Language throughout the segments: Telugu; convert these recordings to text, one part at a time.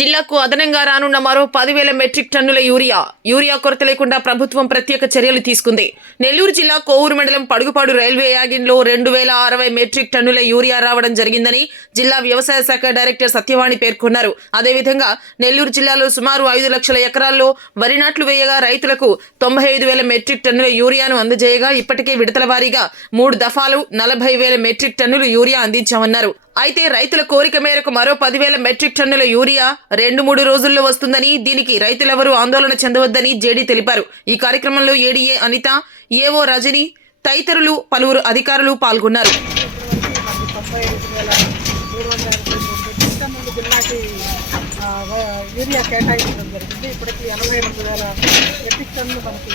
జిల్లాకు అదనంగా రానున్న మరో 10,000 మెట్రిక్ టన్నుల యూరియా కొరత లేకుండా ప్రభుత్వం ప్రత్యేక చర్యలు తీసుకుంది. నెల్లూరు జిల్లా కోవూరు మండలం పడుగుపాడు రైల్వే యాగిన్లో 2,060 మెట్రిక్ టన్నుల యూరియా రావడం జరిగిందని జిల్లా వ్యవసాయ శాఖ డైరెక్టర్ సత్యవాణి పేర్కొన్నారు. అదేవిధంగా నెల్లూరు జిల్లాలో సుమారు 5 లక్షల ఎకరాల్లో వరి నాట్లు వేయగా రైతులకు 95,000 మెట్రిక్ టన్నుల యూరియాను అందజేయగా ఇప్పటికే విడతల వారీగా 3 దఫాలు 40,000 మెట్రిక్ టన్నులు యూరియా అందించామన్నారు. అయితే రైతుల కోరిక మేరకు మరో 10,000 మెట్రిక్ టన్నుల యూరియా 2-3 రోజుల్లో వస్తుందని, దీనికి రైతులెవరూ ఆందోళన చెందవద్దని జేడీ తెలిపారు. ఈ కార్యక్రమంలో ఏడీఏ అనిత, ఏఓ రజని తదితరులు పలువురు అధికారులు పాల్గొన్నారు. యూరియా కేటాయించడం జరిగింది. ఇప్పటికి 82,000 మెట్రిక్ టన్నులు మనకి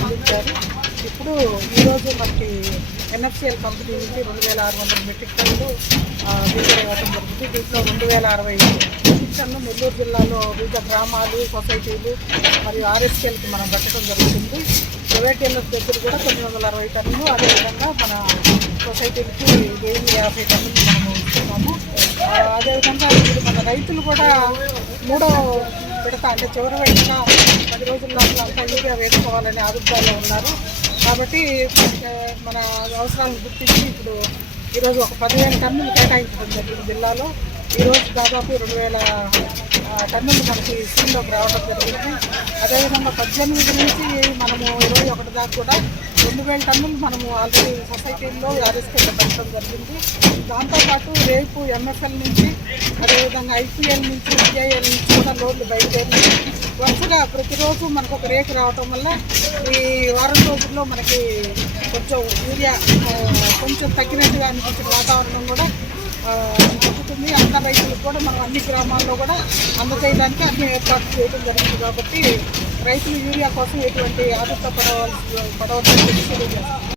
అందించారు. ఇప్పుడు ఈరోజు మనకి ఎన్ఎఫ్సిఎల్ కంపెనీ నుంచి 2,600 మెట్రిక్ టన్నులు విడుదల ఇవ్వడం జరిగింది. దీంట్లో 2,060 మెట్రిక్ టన్ను నెల్లూరు జిల్లాలో వివిధ గ్రామాలు, సొసైటీలు మరియు ఆర్ఎస్కేలకు మనం పెట్టడం జరుగుతుంది. ప్రైవేట్ ఇళ్ళ దగ్గర కూడా 960 టన్నులు, అదేవిధంగా మన సొసైటీలకి 1,050 టన్నులు మనము ఇస్తున్నాము. అదేవిధంగా ఇప్పుడు మన రైతులు కూడా మూడో విడత అంటే చివరి విడత 10 రోజుల లోపల అంతా యూరియా వేసుకోవాలని ఆదుర్దాలో ఉన్నారు. కాబట్టి మన అవసరాలను గుర్తించి ఇప్పుడు ఈరోజు ఒక 10,000 టన్నులు కేటాయించడం జరిగింది. జిల్లాలో ఈరోజు దాదాపు 2,000 టన్నులు మనకి స్కీమ్లోకి రావడం జరిగింది. అదేవిధంగా 18 నుంచి మనము 21 దాకా కూడా 2,000 టన్నులు మనము ఆల్రెడీ సొసైటీల్లో ఆర్ఎస్కేలో పెట్టడం జరిగింది. దాంతోపాటు రేపు ఎంఎఫ్ఎల్ నుంచి, అదేవిధంగా ఐపీఎల్ నుంచి, సిఐఎల్ నుంచి కూడా లోడ్లు బయలుదేరి వరుసగా ప్రతిరోజు మనకు ఒక రేకు రావటం వల్ల ఈ వారం రోజుల్లో మనకి కొంచెం యూరియా కొంచెం తగ్గినట్టుగా అనిపించిన వాతావరణం కూడా తగ్గుతుంది. అంత రైతులకు కూడా మనం అన్ని గ్రామాల్లో కూడా అందజేయడానికి అన్ని ఏర్పాట్లు చేయడం జరిగింది. కాబట్టి రైతులు యూరియా కోసం ఎటువంటి ఆదుర్త పడవద్దని తెలియజేస్తారు.